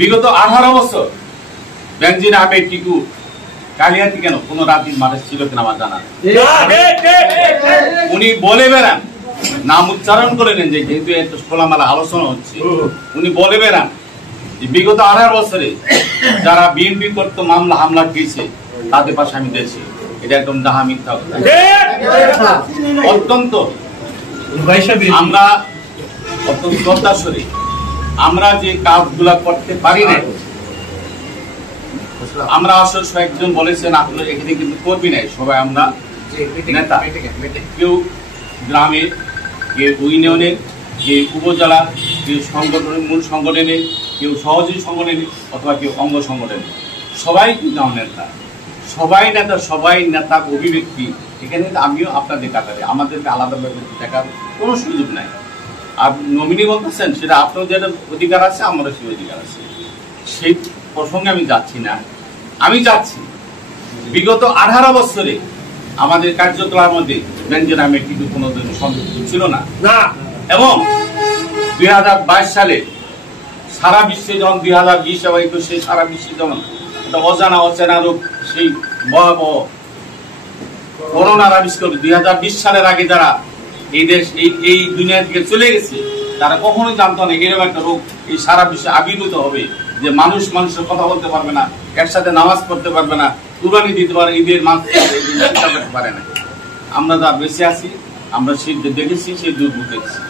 বিগত 18 বছর বেনজির আহমেদ টিকু কালিহাতি কেন কোন রাজনীতির মানুষ ছিল কিনা আমার জানা উনি বলে বেড়ান, নাম উচ্চারণ করে নেন, যে যেহেতু এত খোলামেলা আলোচনা হচ্ছে, উনি বলে বেড়ান যে বিগত 18 বছরে যারা বিএনপি করত মামলা হামলা দিয়েছে তাদের পাশে আমি দিয়েছি। এটা একদম ডাহা মিথ্যা কথা। অত্যন্ত আমরা অত্যন্ত শ্রদ্ধাশরী আমরা যে কাজগুলা করতে পারি না, আমরা আসলে একজন বলেছেন আপনার এখানে কিন্তু করবি নাই, সবাই আমরা নেতা, কেউ গ্রামের, কেউ ইউনিয়নের, কেউ উপজেলা, কেউ সংগঠনের মূল সংগঠনে, কেউ সহযোগী সংগঠনে, অথবা কেউ অঙ্গ সংগঠনে, সবাই কিন্তু আমার নেতা, সবাই নেতা, সবাই নেতা অভিব্যক্তি। এখানে আমিও আপনাদের কাতারে, আমাদেরকে আলাদাভাবে দেখার কোনো সুযোগ নাই। আর নমিনি বলতেছেন সেটা আপনাদের অধিকার আছে, আমারও সেই অধিকার আছে, সেই প্রসঙ্গে আমি যাচ্ছি না। আমি যাচ্ছি বিগত 18 বছরে আমাদের কার্যকলাপের মধ্যে বেনজির আহমেদ টিকু কোনোদিন সম্পৃক্ত ছিল না, এবং 2022 সালে সারা বিশ্বে যখন 2020 এবং 21 সারা বিশ্বে যখন একটা অজানা অচেনা রোগ, সেই ভয়াবহ করোনার আবিষ্কার 2020 সালের আগে যারা এই দেশ এই দুনিয়া থেকে চলে গেছে, তারা কখনোই জানতো না এরকম একটা রোগ এই সারা বিশ্বে আবির্ভূত হবে, যে মানুষ মানুষের কথা বলতে পারবে না, একসাথে নামাজ পড়তে পারবে না, কুরবানি দিতে পারে, ঈদের মাছ পারে না। আমরা যা বেঁচে আছি, আমরা সেই দেখেছি, সেই দুর্ভোগ দেখেছি।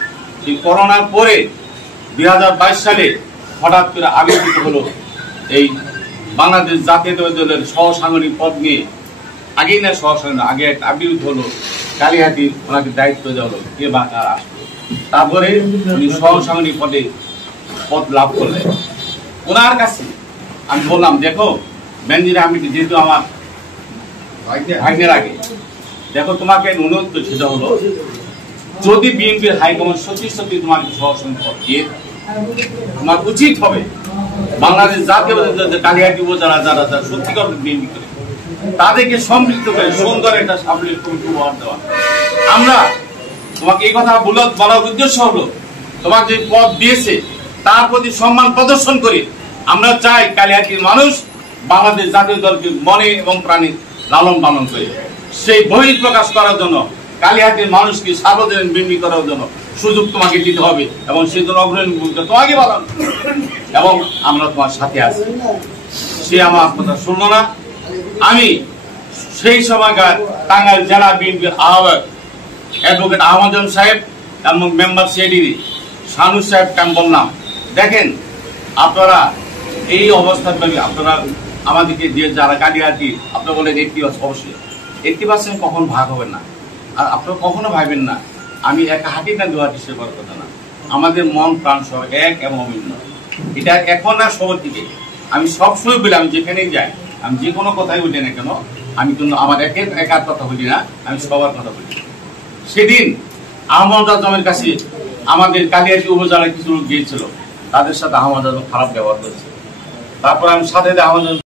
সেই করোনার পরে 2022 সালে হঠাৎ করে আবির্ভূত হলো এই বাংলাদেশ জাতীয়তাবাদী দলের সহসাংগঠনিক পদ নিয়ে, আগেই না সহসাংগঠনিক, আগে একটা আবির্ভূত হলো কালিহাতি, ওনাকে দায়িত্ব দেওয়া হলো, কে বা কার আসলো, তারপরে উনি সহসাংগঠনিক পদ লাভ করলেন। ওনার কাছে আমি বললাম, দেখো বেনজির আহমেদ যেহেতু আমার ভাগ্যের আগে, দেখো তোমাকে অনুরোধ করছি, সেটা হলো যদি বিএনপির হাইকমান্ড সত্যি সত্যি তোমাকে সহসংগঠন পদ দিয়ে, তোমার উচিত হবে বাংলাদেশ জাতীয়তাবাদী কালিহাতি উপজেলা যারা যারা সত্যিকার বিএনপি করে তাদেরকে সম্পৃক্ত করে সুন্দর একটা সাফল্যের কমিটি উপহার দেওয়া। আমরা তোমাকে এই কথা বলার উদ্দেশ্য হলো, তোমার যে পদ দিয়েছে তার প্রতি সম্মান প্রদর্শন করে আমরা চাই কালিহাতির মানুষ বাংলাদেশ জাতীয় দলকে মনে এবং প্রাণে লালন পালন করে সেই বহিঃপ্রকাশ করার জন্য, কালিহাতির মানুষকে সার্বজনীন বিএনপি করার জন্য সুযোগ তোমাকে দিতে হবে, এবং সেই জন্য অগ্রণী ভূমিকা তোমাকে পালন, এবং আমরা তোমার সাথে আছি। সে আমার কথা শুনলো না। আমি সেই সময়কার টাঙ্গাইল জেলা বিএনপির আহ্বায়ক অ্যাডভোকেট আহমদ সাহেব এবং মেম্বার সিআইডি শানু সাহেবকে আমি বললাম, দেখেন আপনারা এই অবস্থার আপনারা আমাদেরকে দিয়ে যারা কালিহাতি, আপনারা বলেন 80%, অবশ্যই 80% কখন ভাগ হবেন না, আর আপনারা কখনো ভাববেন না আমি একা হাঁটি না দু হাঁটি, সে করার কথা না। আমাদের মন প্রাণ সহ এক এবং অভিন্ন, এটা এখন না সবার দিকে। আমি সবসময় বলি, আমি যেখানেই যাই, আমি যে কোনো কথাই বলি না কেন, আমি কিন্তু আমার একার কথা বলি না, আমি সবার কথা বলি। সেদিন আহমদ আজমের কাছে আমাদের কালিহাতি উপজেলায় কিছু লোক গিয়েছিল, তাদের সাথে আহমদ আজম খারাপ ব্যবহার করেছে। তারপর আমি সাথে আহমদ